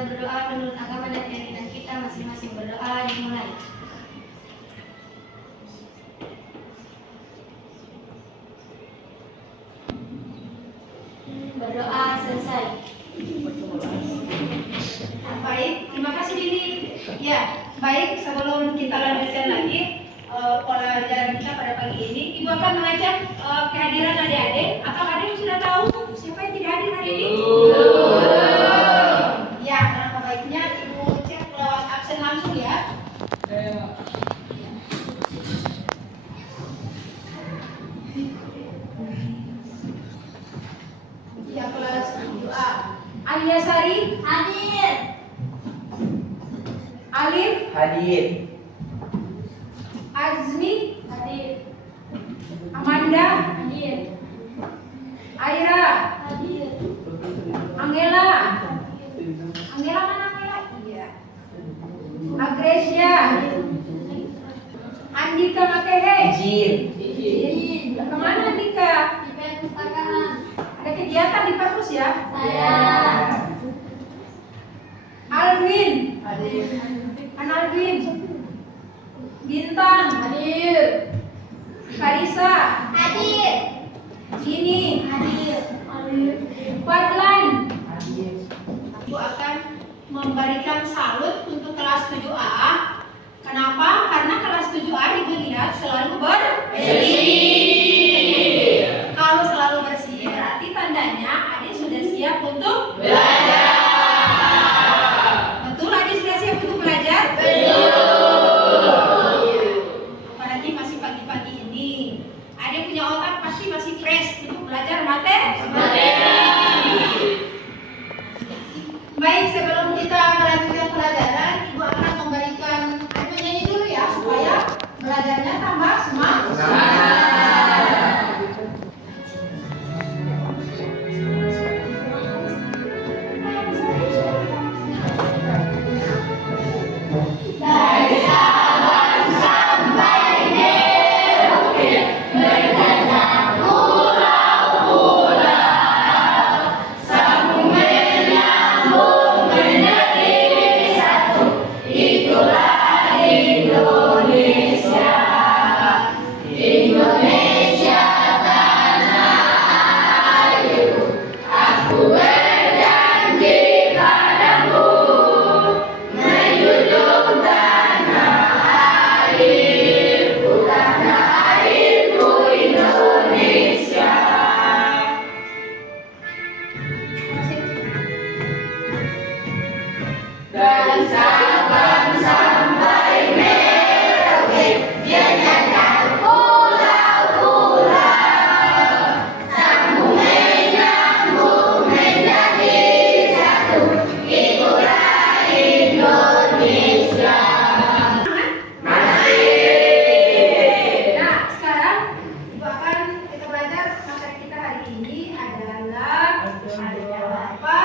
kita berdoa menurut agama dan keyakinan kita masing-masing. Berdoa dimulai. Berdoa selesai. Baik, terima kasih Dini. Ya, baik, sebelum kita lanjutkan lagi pelajaran kita pada pagi ini, Ibu akan mengajak kehadiran adik-adik. Atau adik sudah tahu siapa yang tidak hadir hari ini? Ya, karena baiknya Ibu cek lewat absen langsung ya. Ya, kelas 7A. Aliasari hadir. Alif Hadir. Azmi hadir. Amanda hadir. Aira hadir. Angela. Angela mana Angela? Iya. Agresia. Andika Makehe. Jin. Kemana Andika? Di perpustakaan. Ada kegiatan di perpus ya? Saya. Alvin hadir. Alvin. Bintang hadir. Karisa Hadir. Gini Hadir. Fadlan. Hadir. Aku akan memberikan salut untuk kelas 7A. Kenapa? Karena kelas 7A dilihat selalu bersih. Kalau selalu bersih berarti tandanya adik sudah siap untuk belajar. Betul, adik sudah siap untuk belajar? Apalagi masih pagi-pagi ini. Adik punya otak pasti masih fresh untuk belajar materi. Baik, sebelum kita melanjutkan pelajaran, Ibu akan memberikan nyanyi dulu ya supaya belajarnya tambah semangat. Dari Sabang sampai Merauke, berjajah pulau-pulau, sambung menyambung menjadi satu, itulah Indonesia. Indonesia tanah airku, aku berjanji padamu, menjunjung tanah airku Indonesia. Dari Sabang sampai Merauke, berjajah pulau-pulau, sambung menyambung menjadi satu, itulah Indonesia. Nah, sekarang Ibu akan kita belajar materi kita hari ini adalah apa?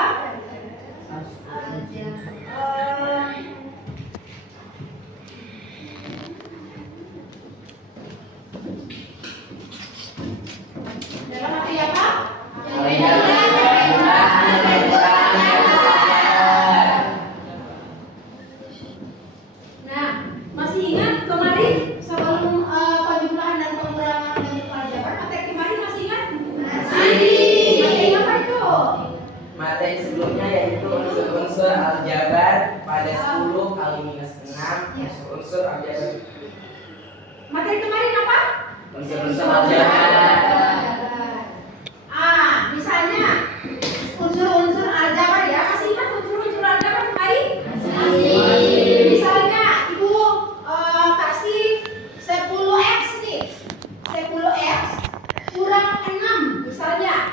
Dalam materi apa? Nah, masih ingat kemarin sebelum penjumlahan dan pengulangan bentuk aljabar, materi kemarin masih ingat? Materi apa itu? Materi sebelumnya yaitu unsur-unsur aljabar pada 10 kali minus 6. Unsur aljabar. Materi kemarin apa? Unsur-unsur aljabar. Misalnya unsur-unsur aljabar ya, masih ingat unsur-unsur aljabar kemarin? Misalnya Ibu kasih 10x nih, 10x kurang 6 misalnya.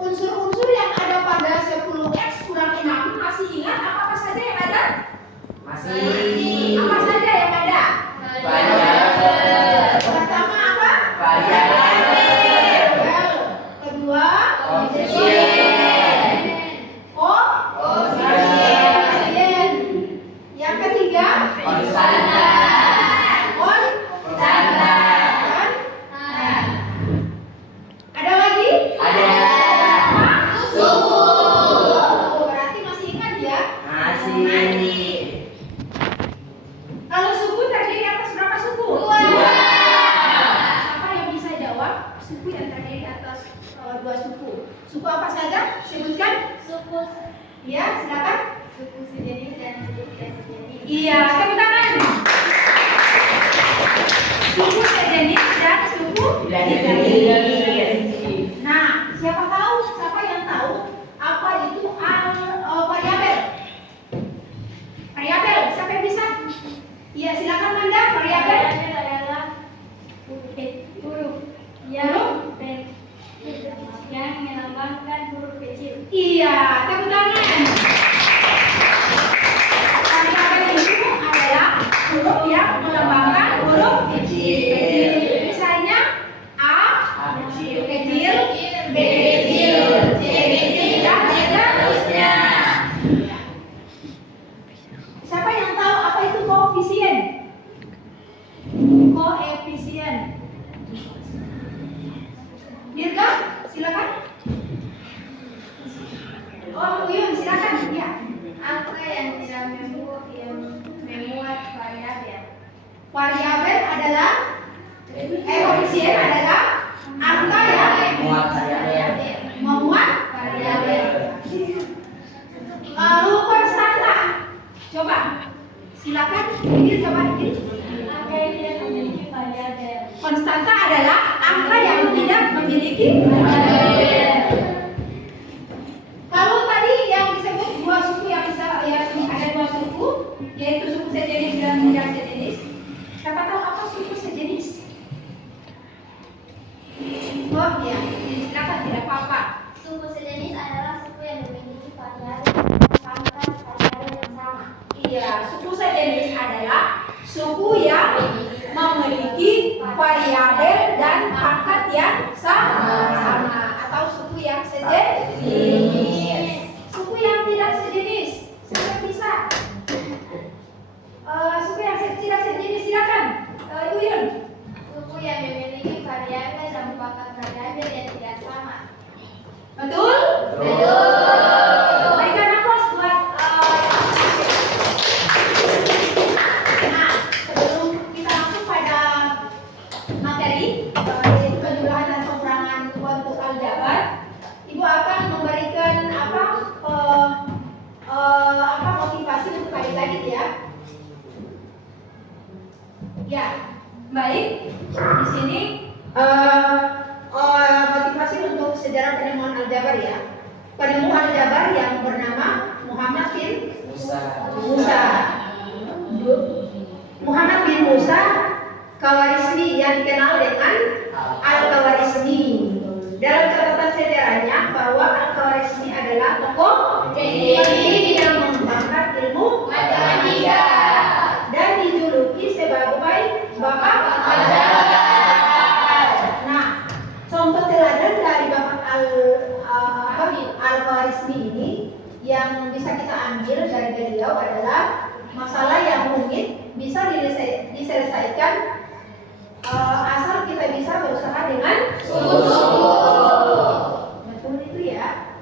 Unsur-unsur yang ada pada 10x kurang 6 masih ingat apa saja yang ada? Masih. Apa saja yang ada? Variabel. Pertama apa? Variabel. Kedua Koefisien. Koefisien. Yang ketiga Konstanta. Konstanta. Ada lagi? Ada. Suhu. Berarti masih ingat ya? Suku apa saja? Sebutkan. Suku Ya, silakan. suku sejenis dan suku tidak sejenis. Iya, tepuk tangan. Suku sejenis dan suku Tidak tidak sejenis. sejenis. Nah, siapa yang tahu apa itu variabel? Variabel, siapa yang bisa? Iya, silakan Manda, variabel. Variabel adalah huruf yang melambangkan huruf kecil. Iya, tepuk tangan. Variabel itu adalah huruf yang melambangkan huruf kecil. Misalnya A kecil. kecil, B kecil, C kecil, dan seterusnya. Siapa yang tahu apa itu koefisien? Koefisien. Dirga, silakan. Oh, Uyun, silakan. Ya. Angka yang tidak memuat variabel. Variabel adalah koefisien adalah angka yang Muat variabel. memuat Variabel. lalu konstanta. Coba, silakan. Ini coba ini. Angka yang tidak memiliki variabel. Konstanta adalah angka yang tidak memiliki Variabel. Kalau tadi yang disebut dua suku yang ada dua suku, yaitu suku sejenis dan tidak sejenis. Siapa tahu apa suku sejenis? Oh ya, silakan, tidak apa-apa. Suku sejenis adalah suku yang memiliki variabel pangkat variabel yang sama. Iya, suku sejenis adalah suku yang memiliki variabel dan pangkat yang sama atau suku yang sejenis. Suku yang tidak sejenis, siapa bisa? Suku yang tidak sejenis, silakan. Uyun. Suku yang memiliki variabel dan pangkat variabel yang tidak sama. Betul? Berikan aplaus buat Nah, sebelum kita masuk pada materi yaitu penjumlahan dan pengurangan untuk aljabar, Ibu akan memberikan motivasi untuk adik-adik ya. Ya, baik. Di sini motivasi untuk sejarah penemuan aljabar ya. Penemu aljabar yang bernama Muhammad bin Musa. Muhammad bin Musa Kawarizmi yang dikenal dengan Al-Kawarizmi. Dalam catatan sejarahnya bahwa Al-Kawarizmi adalah tokoh penting yang mengembangkan ilmu Matematika. dan dijuluki sebagai Bapak Aljabar. Nah, contoh teladan dari Bapak Al-Kawarizmi ini yang bisa kita ambil dari beliau adalah masalah yang rumit bisa diselesaikan asal kita bisa berusaha dengan sungguh-sungguh. Betul itu ya.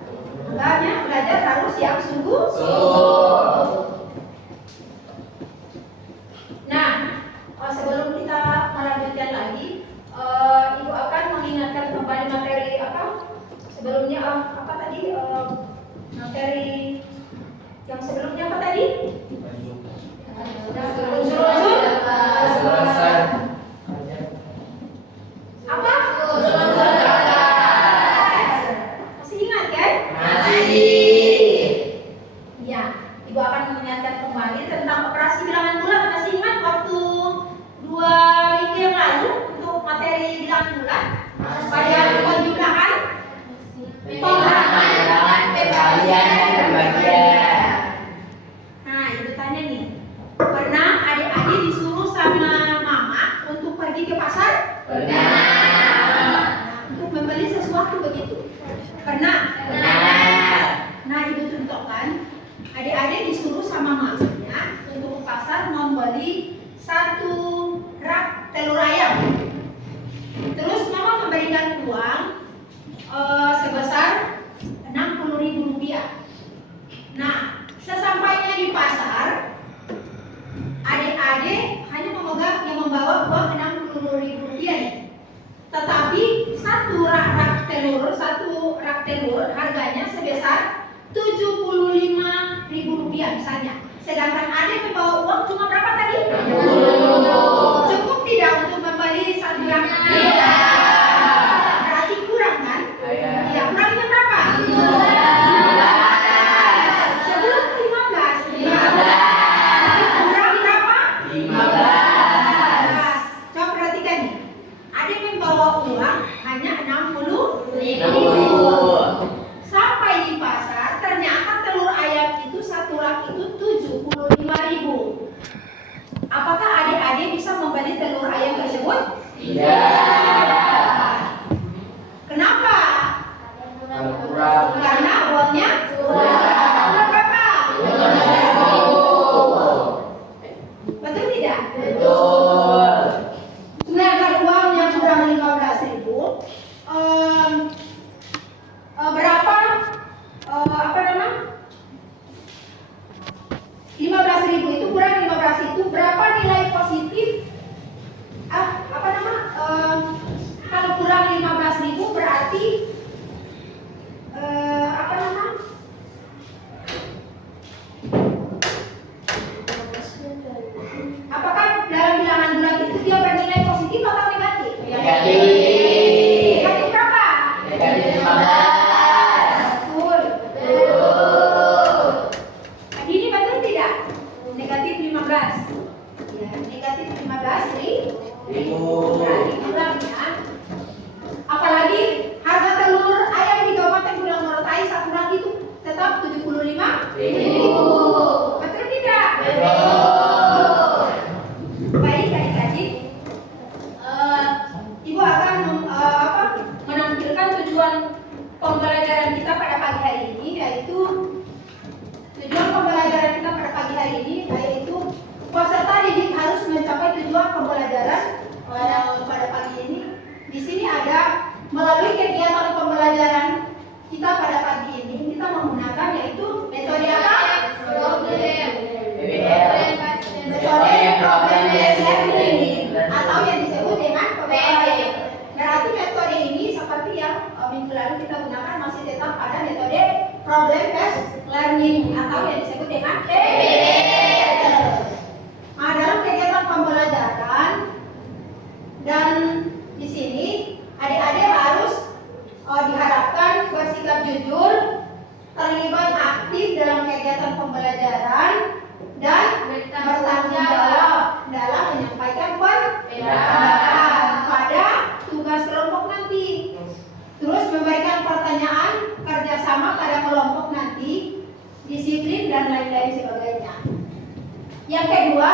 Makanya belajar harus yang sungguh-sungguh. Nah, sebelum kita melanjutkan lagi, Ibu akan mengingatkan kembali materi apa? Sebelumnya apa tadi? Materi yang sebelumnya apa tadi? Apa? Masih ingat kan? Ya, Ibu akan mengingatkan kembali tentang operasi bilangan bulat. Masih ingat waktu 2 minggu yang lalu untuk materi bilangan bulat? Pada penjumlahan, Pengurangan, pengalian, dan pembagian. Nah, Ibu tanya nih, pernah adik-adik telur harganya sebesar Rp75.000 misalnya. Sedangkan adik membawa uang cuma berapa tadi? 60. Cukup tidak untuk membeli 1 gram? Tidak. Berarti kurang kan? Iya, kurangnya berapa? 15. Sebelum 15. Kurang berapa? 15. Coba perhatikan nih. Adik membawa uang hanya 60.000. Sampai di pasar ternyata telur ayam itu satu rak itu 75.000. Apakah adik-adik bisa membeli telur ayam tersebut? Tidak. Kenapa? Kurang. Karena uangnya kurang berapa? Betul tidak? Betul. Sedangkan uangnya kurang 15.000. Berapa? Apa nama? 15.000 itu kurang 15 itu berapa nilai positif? Apa nama? Kalau kurang 15.000 berarti apa nama? Apakah dalam bilangan bulan itu dia bernilai positif atau negatif? Negatif. Negatif berapa? Negatif 15. Betul. Ini betul tidak? Negatif 15. Ya, negatif 15.000. Berarti kurang ya. Apalagi harga telur ayam di Kabupaten Pulau Morotai satu rak itu tetap 75.000. Betul tidak? Baik adik-adik, Ibu akan menampilkan tujuan pembelajaran kita pada pagi hari ini, yaitu peserta didik harus mencapai tujuan pembelajaran pada pagi ini. Di sini ada melalui kegiatan pembelajaran kita pada pagi ini kita menggunakan yaitu metode apa? Metode problem based learning atau yang disebut dengan PBL. Berarti metode ini seperti yang minggu lalu kita gunakan masih tetap pada metode problem based learning atau yang disebut dengan PBL. Nah, dalam kegiatan pembelajaran dan di sini adik-adik harus diharapkan bersikap jujur, terlibat aktif dalam kegiatan pembelajaran dan bertanggung jawab dalam menyampaikan pendapat pada tugas kelompok nanti. Terus memberikan pertanyaan kerjasama pada kelompok nanti, disiplin dan lain-lain sebagainya. Yang kedua,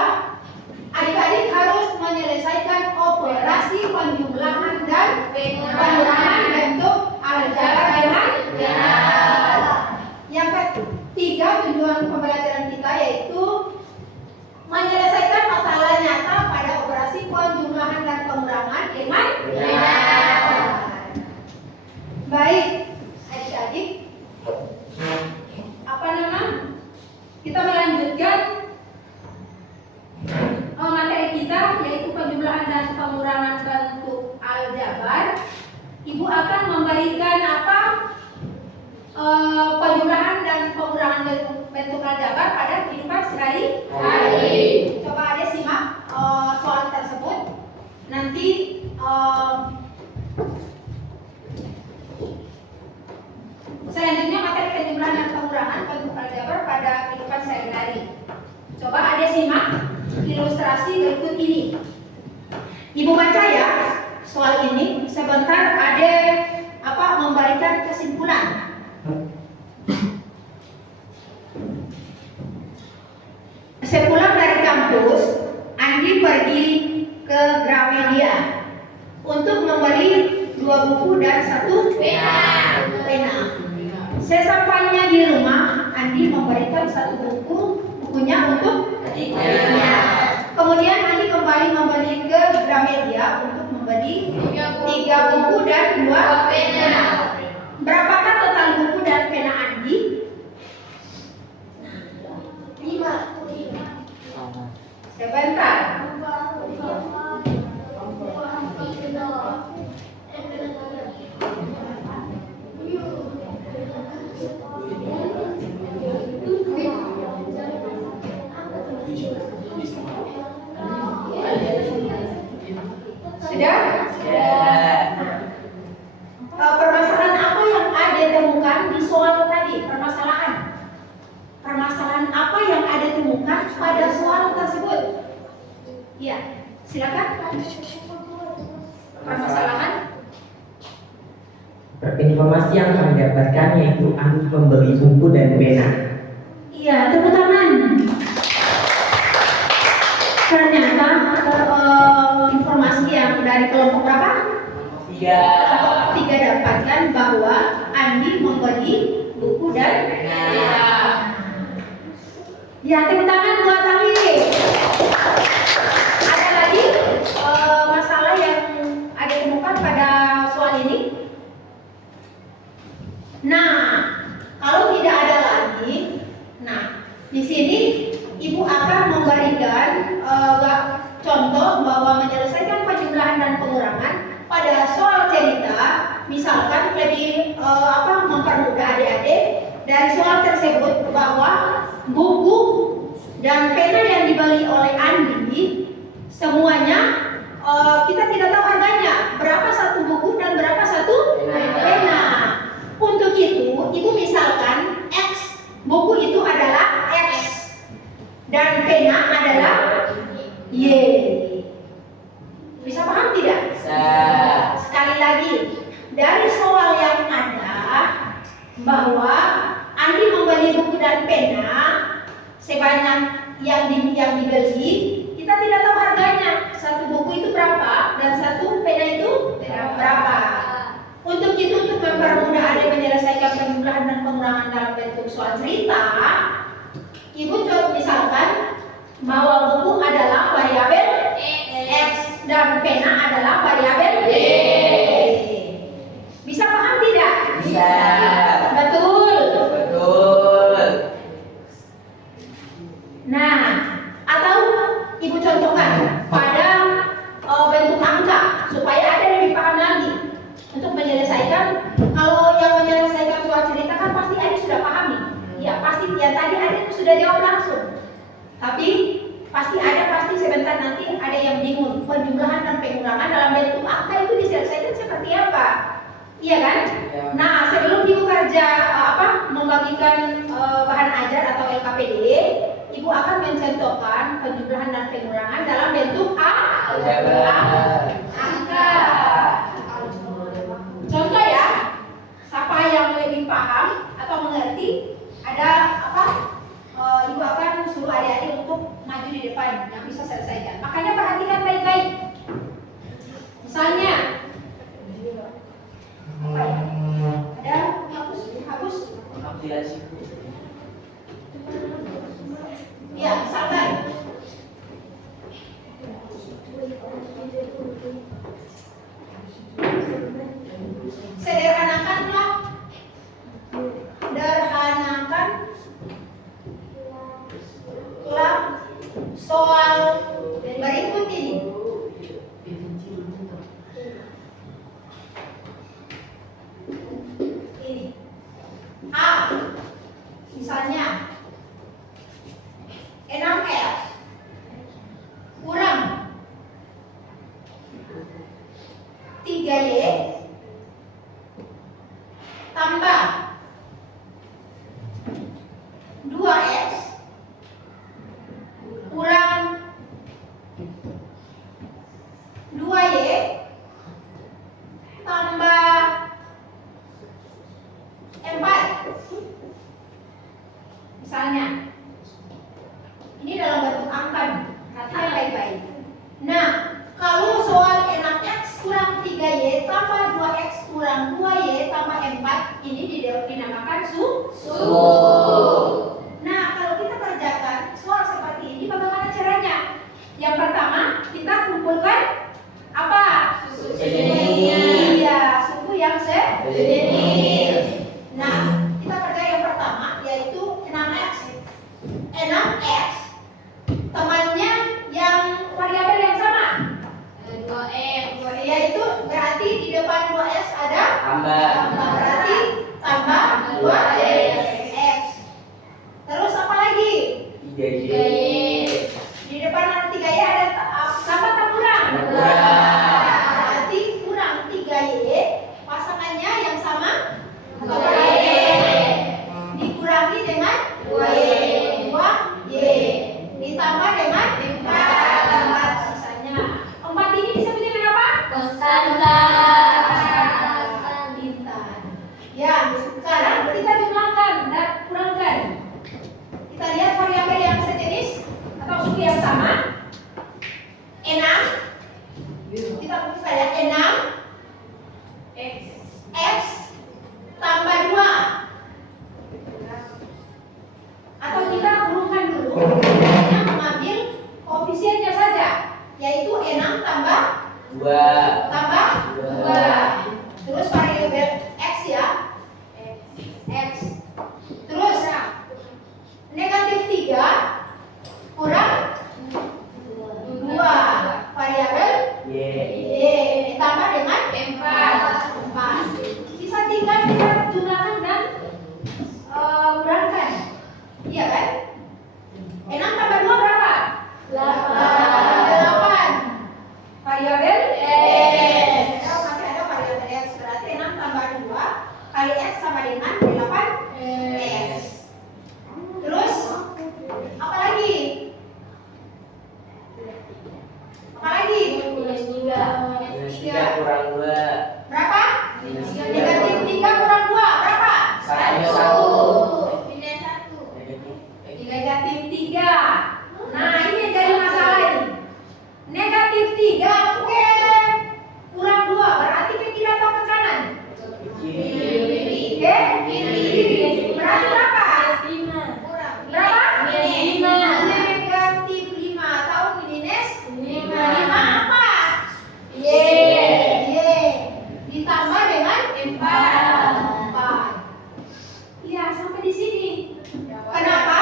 adik-adik harus menyelesaikan operasi penjumlahan dan pengurangan bentuk aljabar dengan benar. Yang ketiga, tujuan pembelajaran kita yaitu menyelesaikan masalah nyata pada operasi penjumlahan dan pengurangan dengan benar. Baik, adik-adik, kita melanjutkan materi kita yaitu penjumlahan dan pengurangan bentuk aljabar. Ibu akan memberikan penjumlahan dan pengurangan bentuk aljabar pada kehidupan sehari-hari. Coba ada simak soal tersebut. Nanti selanjutnya materi penjumlahan dan pengurangan bentuk aljabar pada kehidupan sehari-hari. Coba ada simak ilustrasi berikut ini. Ibu baca ya soal ini. Sebentar ada memberikan kesimpulan. Sepulang dari kampus, Andi pergi ke Gramedia untuk membeli 2 buku dan 1 pena. Sesampainya di rumah, Andi memberikan 1 bukunya untuk adiknya. Kemudian Andi kembali membeli ke Gramedia untuk membeli 3 buku dan 2 pena. Berapakah total buku dan pena Andi? 5. Sebentar. permasalahan. Permasalahan apa yang ada ditemukan pada soal tersebut? Iya, silakan. Permasalahan. Informasi yang kami dapatkan yaitu Andi membeli buku dan pena. Iya, tepuk tangan. Ternyata informasi yang dari kelompok berapa? Kelompok 3 dapatkan bahwa Andi membeli buku dan pena. Ya, tepuk tangan buat Andi. Ada lagi masalah yang ada ditemukan pada soal ini? Nah, kalau tidak ada lagi, nah di sini ibu akan memberikan contoh bahwa menyelesaikan penjumlahan dan pengurangan pada soal cerita, misalkan lebih mempermudah adik-adik dari soal tersebut bahwa buku dan pena yang dibeli oleh Andi semuanya kita tidak tahu harganya berapa satu buku dan berapa satu pena. Untuk itu, ibu misalkan X, buku itu adalah X dan pena adalah Y. Bisa paham tidak? Bisa. Sekali lagi, dari soal yang ada bahwa Andi membeli buku dan pena sebanyak yang dibeli, kita tidak tahu harganya. Satu buku itu berapa dan satu pena itu berapa. Untuk itu, untuk mempermudah adik menyelesaikan penjumlahan dan pengurangan dalam bentuk soal cerita, ibu coba misalkan bahwa buku adalah variabel X dan pena adalah variabel Y. Bisa paham tidak? Bisa. Betul. Betul. Nah, atau ibu contohkan pada bentuk angka supaya ada lebih paham lagi. Untuk menyelesaikan, kalau yang menyelesaikan soal cerita kan pasti adik sudah paham nih. Ya pasti, ya tadi adik sudah jawab langsung. Tapi pasti sebentar nanti ada yang bingung penjumlahan dan pengurangan dalam bentuk angka itu diselesaikan seperti apa? Iya kan? Ya. Nah, sebelum ibu kerja membagikan bahan ajar atau LKPD, ibu akan mencontohkan penjumlahan dan pengurangan dalam bentuk angka. Contoh ya, siapa yang lebih paham atau mengerti, ada ibu akan suruh adik-adik untuk maju di depan yang bisa selesaikan. Makanya perhatikan baik-baik. Misalnya, apa ya? Ada hapus. Ya, misalkan. Sederhanakanlah soal berikut ini. Ini A, misalnya 6L kurang 3Y tambah 2X kurang 2Y tambah 4. Misalnya ini dalam bentuk angka nih, perhatikan baik-baik. Nah, kalau soal 6X kurang 3Y tambah 2X kurang 2Y tambah 4, ini dinamakan suku. Nah, kalau kita kerjakan soal seperti ini, bagaimana caranya? Yang pertama, kita kumpulkan apa? Suku sejenis. Iya, suku yang sejenis. Nah, kita kerja yang pertama, yaitu 6X. 6X temannya yang variabel yang sama 2X, yaitu berarti di depan 2X ada Tambah. berarti tambah 2X. Terus apa lagi? 3Y. Di depan 3Y ada tambah tak kurang? Berarti kurang 3Y, pasangannya yang sama? 2Y. Sekarang kita jumlahkan dan kurangkan. Kita lihat variabel yang sejenis atau suku yang sama. 6. Kita buka ya, 6 X tambah 2. Atau kita kurungkan dulu, hanya mengambil koefisiennya saja, yaitu 6 tambah 2. 2. Terus variabel X ya, X. Terus negatif 3 kurang 2, variabel Y ditambah dengan 4. Sisa 3 kita jumlahkan dan kurangkan. Iya kan? 6 tambah 2 berapa? 8. Variabel X. Masih ada variabel X, berarti 6 tambah 2 kali X sama dengan 8X. Terus apa lagi? Minus 3 kurang 2. Berapa? Minus Negatif 3 kurang 2 berapa? 1. Negatif 3. Nah, ini yang jadi masalah ini. Negatif 3 oke. Kurang 2 berarti ke kiri atau ke kanan? Kiri. Ke kiri. Berarti berapa? Berapa? Negatif 5. Tahu minus 5 apa? Y. Ditambah dengan 4. Iya, sampai di sini. Kenapa?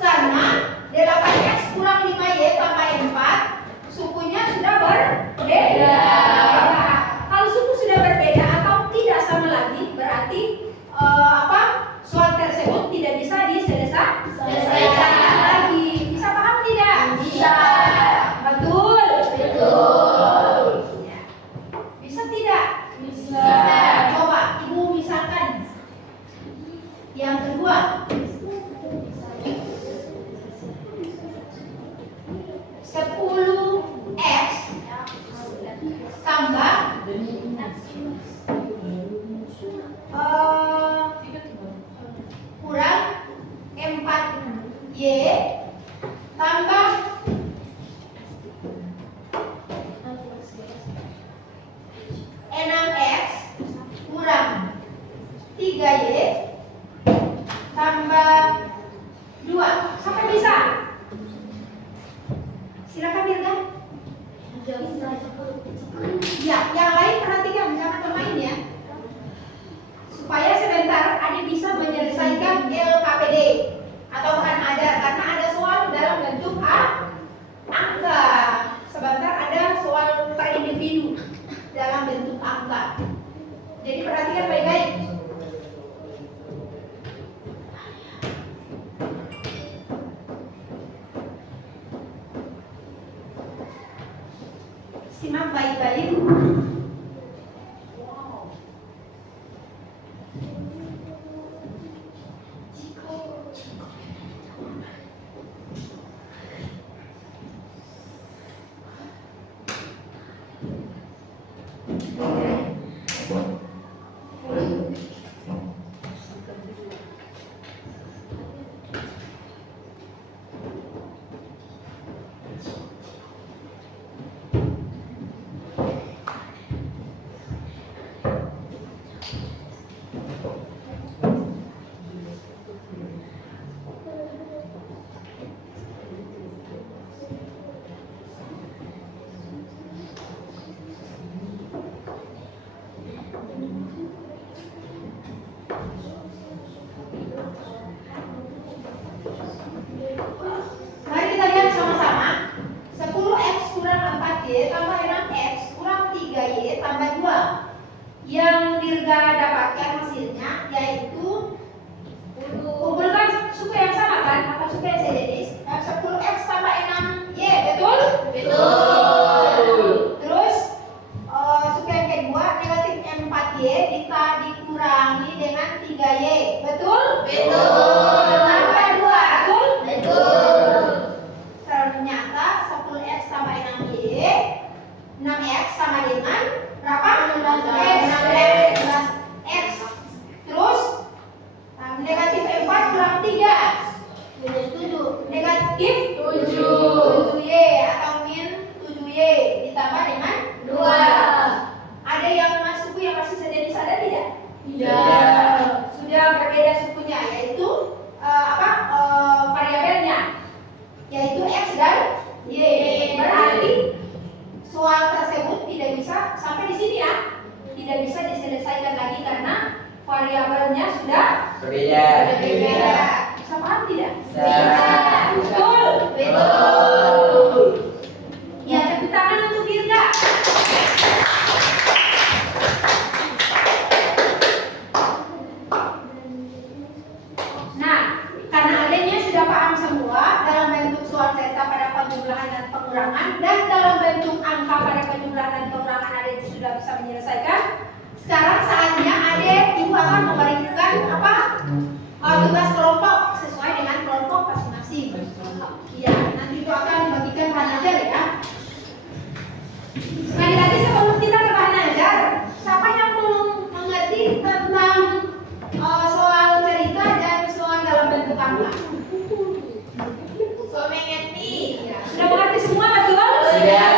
Karena 8X kurang 5Y tambah 4 sukunya sudah berbeda. Kalau suku sudah berbeda atau tidak sama lagi, berarti soal tersebut tidak bisa diselesaikan lagi. Bisa paham tidak? Bisa. Betul. Ya. Bisa tidak? Bisa. Coba Ibu misalkan yang kedua. 10X tambah kurang 4Y tambah 6X kurang 3Y tambah 2. Sampai bisa? Silakan Dirga. Ya, yang lain perhatikan, jangan bermain ya. Supaya sebentar adik bisa menyelesaikan LKPD atau bahan ajar, karena ada soal dalam bentuk angka. Sebentar ada soal per individu dalam bentuk angka. Jadi perhatikan baik-baik. Simak baik-baik. Mari kita lihat sama-sama. 10X kurang 4Y tambah 6X kurang 3Y tambah 2. Yang Dirga dapatkan hasilnya yaitu kumpulkan suku yang sama kan? Atau suku yang sejenis. 10X tambah 6Y, betul? Betul. Terus suku yang kedua negatif 4Y dikurangi dengan 3Y, betul? Betul. Tambah 2, betul? Betul. Ternyata 10X tambah 6Y tambah 3. Negatif 7Y atau min 7Y ditambah dengan 2. Ada yang masuk yang masih sejenis ada tidak? Sudah berbeda sukunya, yaitu variabelnya, yaitu X dan Y. Berarti soal tersebut tidak bisa sampai di sini ya, tidak bisa diselesaikan lagi karena variabelnya sudah Berbeda. Bisa paham tidak? Bisa. Betul. Ya, tepuk tangan untuk Dirga. Nah, karena adanya sudah paham semua dalam bentuk soal zeta pada penjumlahan dan pengurangan, dan dalam bentuk angka pada penjumlahan dan pengurangan Ade sudah bisa menyelesaikan. Sekarang saatnya Ade Ibu akan memberikan tugas kelompok sesuai dengan kelompok masing-masing. Ya, nanti itu akan dibagikan bahan ajar ya. Sekali lagi sebelum kita ke bahan ajar, siapa yang belum mengerti tentang soal cerita dan soal dalam bentuk angka? So mengerti? Ya. Sudah mengerti semua betul? Sudah.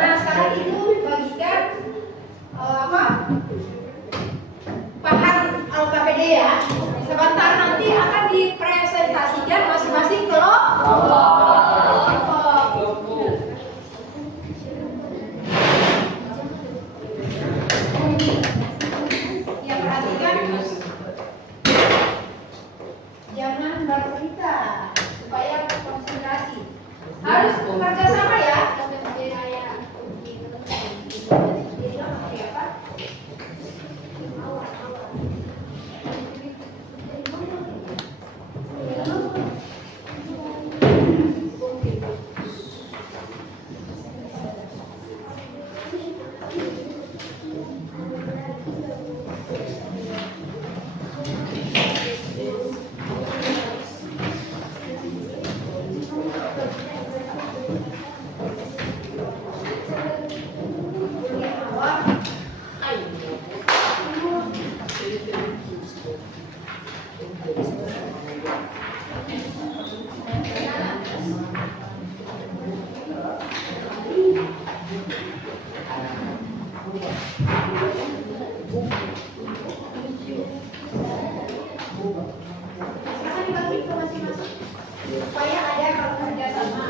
Nah, sekarang itu bagikan bahan LKPD ya. Sebentar nanti akan dipresentasikan masing-masing kelompok. Ya, perhatikan. Jangan bercerita supaya konsentrasi. Harus bekerja sama ya. Silakan dibagi ke masing-masing supaya ada kalau kerja sama.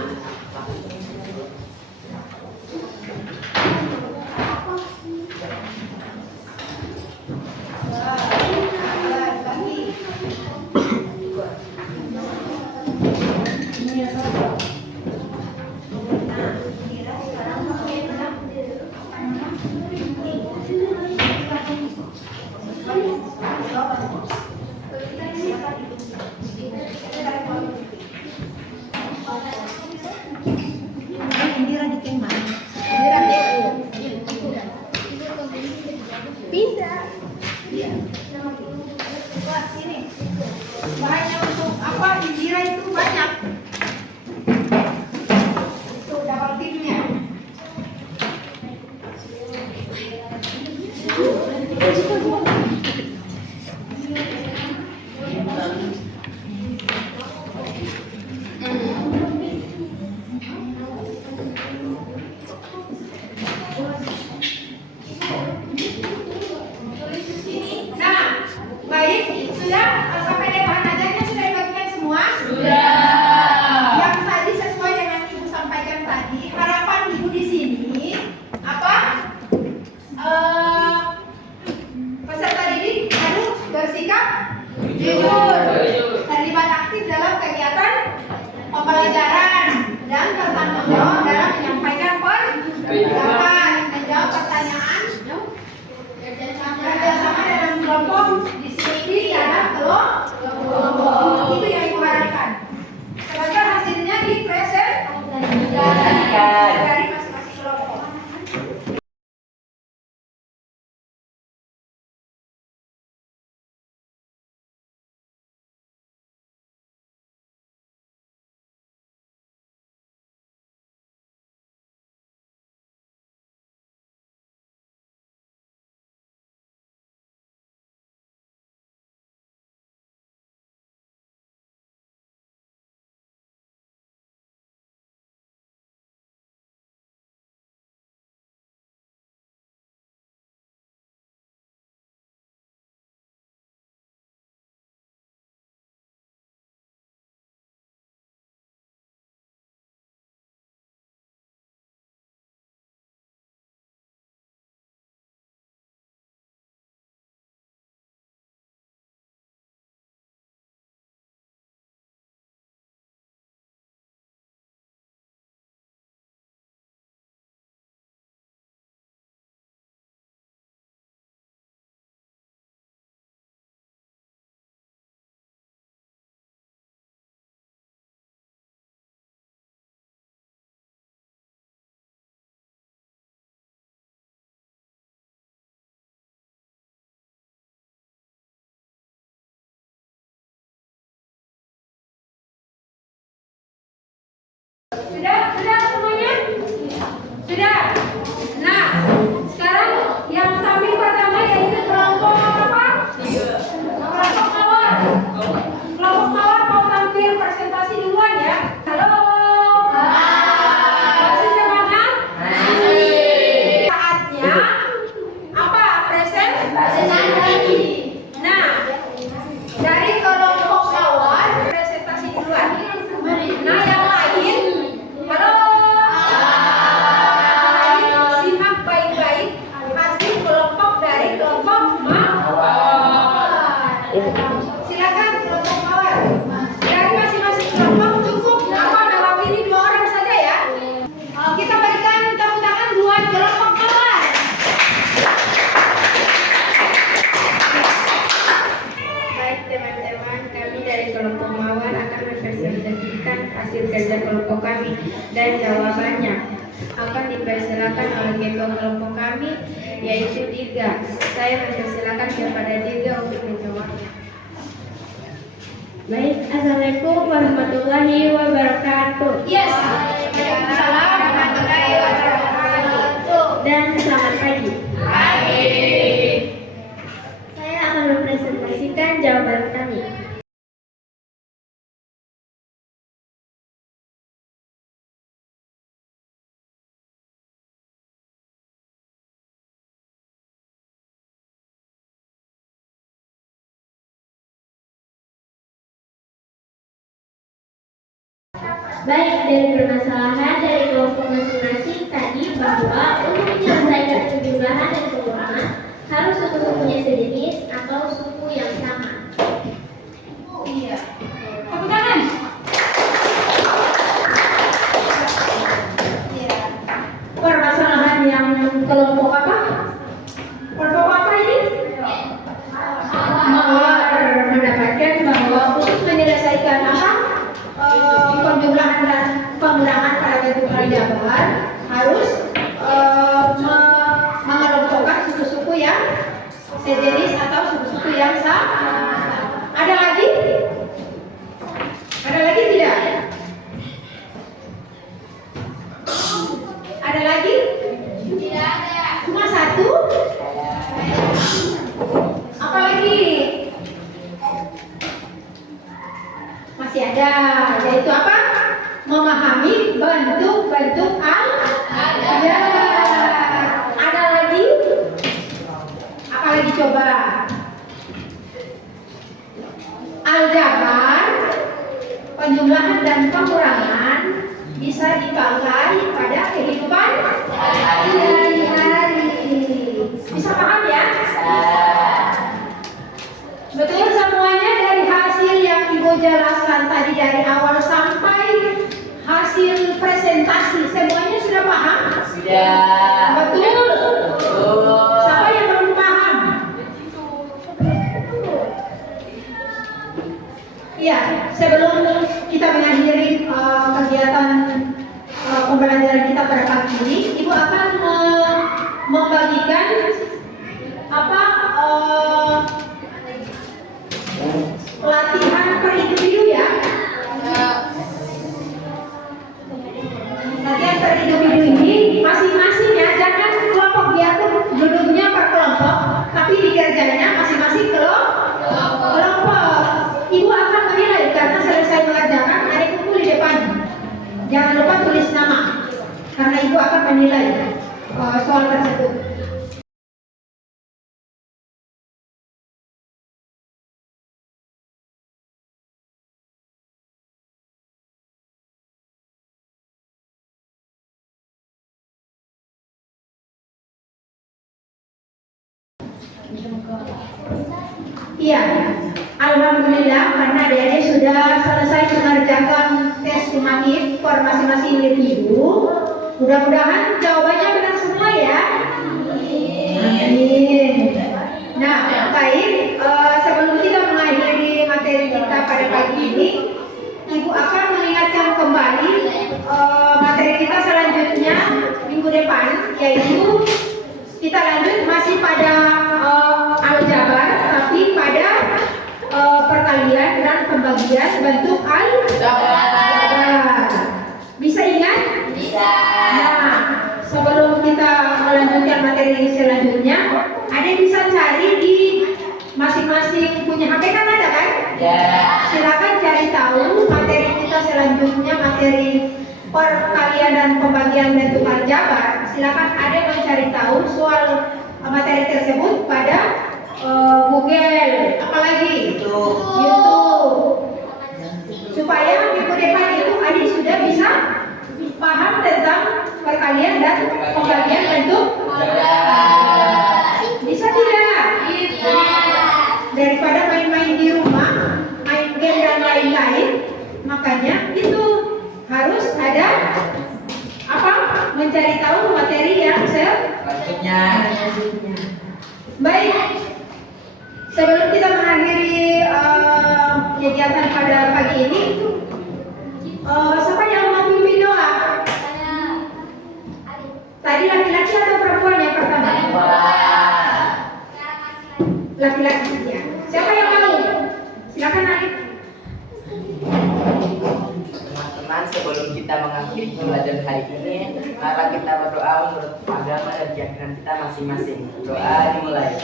Pindah. Iya. Wah, sini. Bahannya untuk Indira itu banyak. Itu double tipnya. Nah, baik, sudah LKPD bahan ajarnya sudah dibagikan semua? Yang tadi sesuai dengan Ibu sampaikan tadi, harapan Ibu di sini peserta didik harus bersikap jujur, terlibat aktif dalam kegiatan pembelajaran dan bertanggung jawab dalam menyampaikan pendapat, menjawab pertanyaan, kerjasama dalam kelompok, disiplin dalam kelompok. Itu yang Ibu harapkan. Sebentar hasilnya dipresentasikan. Silakan kelompok mawar. Dari masing-masing kelompok cukup mewakili 2 orang saja ya. Kita berikan tepuk tangan buat kelompok mawar. Baik teman-teman, kami dari kelompok mawar akan mempresentasikan hasil kerja kelompok kami dan jawabannya akan dipersilakan oleh ketua kelompok kami yaitu Dirga. Saya mempersilakan kepada Dirga untuk menjawabnya. Baik, assalamualaikum warahmatullahi wabarakatuh. Yes. Waalaikumsalam warahmatullahi wabarakatuh. Dan selamat pagi. Pagi. Saya akan mempresentasikan jawaban kami. Baik, dari permasalahan dari kelompok masing-masing tadi bahwa untuk menyelesaikan penjumlahan dan pengurangan harus suku-sukunya sejenis atau suku yang sama. Iya. Tepuk tangan. Iya. Permasalahan yang kelompok apa? Kelompok apa ini? Mawar mendapatkan bahwa untuk menyelesaikan apa? Penjumlahan dan pengurangan pada bentuk aljabar harus mengelompokkan suku-suku yang sejenis atau suku-suku yang sama. Ada lagi? Ada lagi tidak? Ada lagi? Tidak ada. Cuma satu? Apa lagi? Masih ada, yaitu apa? Memahami bentuk-bentuk aljabar. Ada lagi? Apa lagi coba? Aljabar, penjumlahan dan pengurangan bisa dipakai pada kehidupan sehari-hari. Bisa paham ya? Betul semuanya dari hasil yang Ibu jelaskan tadi dari awal sampai hasil presentasi semuanya sudah paham? Sudah. Betul. Siapa yang belum paham? Iya, sebelum kita mengakhiri kegiatan pembelajaran kita pada pagi ini, Ibu akan membagikan apa latihan per individu ya. Latihan per individu ini masing-masing ya, jangan kelompok diatur duduknya per kelompok, tapi dikerjanya masing-masing kelompok. Ibu akan menilai karena selesai mengerjakan ada kumpul di depan. Jangan lupa tulis nama, karena Ibu akan menilai soal tersebut. Iya, alhamdulillah karena adik-adik sudah selesai mengerjakan tes summatif per masing-masing individu. Mudah-mudahan jawabannya benar semua ya. Amin. Nah, baik, sebelum kita mengakhiri materi kita pada pagi ini, Ibu akan mengingatkan kembali materi kita selanjutnya minggu depan, yaitu kita lanjut masih pada aljabar, tapi pada perkalian dan pembagian bentuk aljabar. Bisa ingat? Bisa. Nah, sebelum kita melanjutkan materi selanjutnya, ada bisa cari di masing-masing punya HP kan ada kan? Ya. Silakan cari tahu materi kita selanjutnya, materi perkalian dan pembagian bentuk aljabar. Silakan ada mencari tahu soal materi tersebut pada Google, apalagi YouTube, supaya minggu depan itu adik sudah bisa paham tentang perkalian dan pembagian bentuk. Bisa tidak? Bisa. Daripada main-main di rumah Makanya itu harus ada apa? Mencari tahu materi yang Selanjutnya. baik. Sebelum kita mengakhiri kegiatan pada pagi ini, siapa yang mau pimpin doa? Tadi laki-laki atau perempuan yang pertama? Laki-laki ya. Siapa yang mau? Silakan Arif. Teman-teman, sebelum kita mengakhiri pembelajaran hari ini, mari kita berdoa menurut agama dan keyakinan kita masing-masing. Doa dimulai.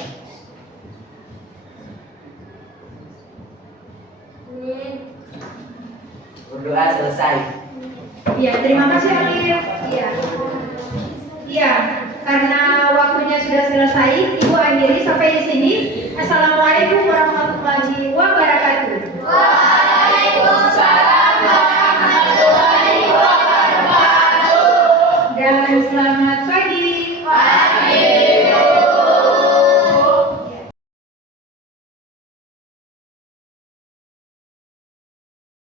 Berdoa selesai. Iya, terima kasih Arif. Iya. Iya, karena waktunya sudah selesai, Ibu akhiri sampai di sini. Assalamualaikum warahmatullahi wabarakatuh.